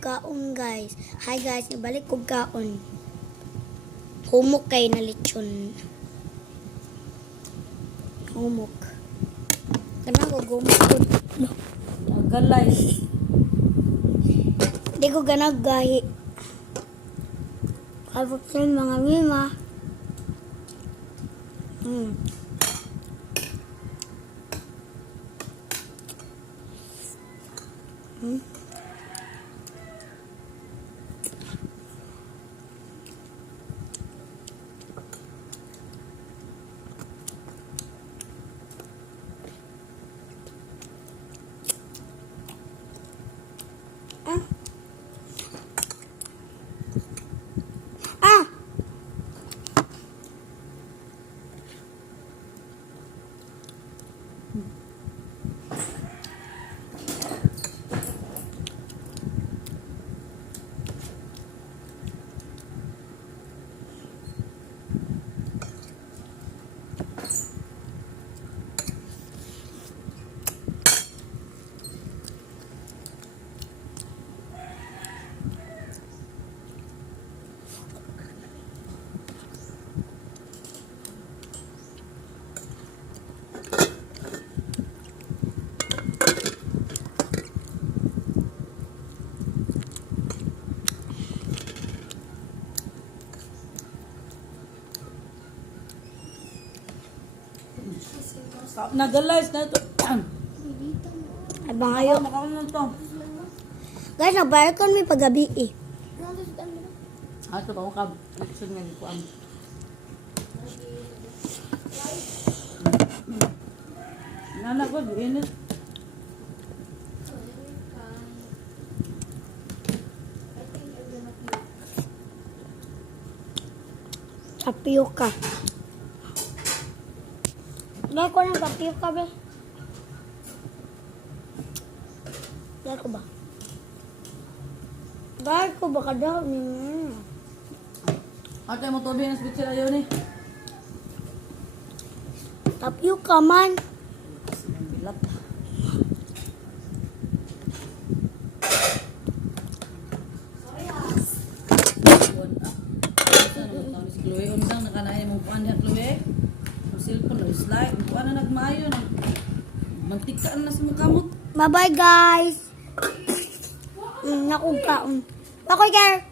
kaon guys. Hi guys, nabalik kog kaon. Humok kay na lechon. Humok. Kanang ko gumok. Galay. Di ko ganag gahi. Kapag mga mima. Nagalay na ito. Abang ayo. Makaon na ito. Guys, nagbayad ko may paggabi eh. Ito ba ka? Gusto nga ko ang. Nana ko, init. Tapioca. Dahil ko ng tapioca ba? Dahil ko ba? Dahil ko ba kadahon niya? Ate mo tobi na speech sila yun eh. Tapioca man. Bilat. Chloe, unsang nakanahin mong kuhan niya, Chloe? Ang cellphone, slide. Kuhan na nagmaayo. Mantikaan na sa mukha mo. Bye-bye guys. Nakong kaon. Bye-bye guys.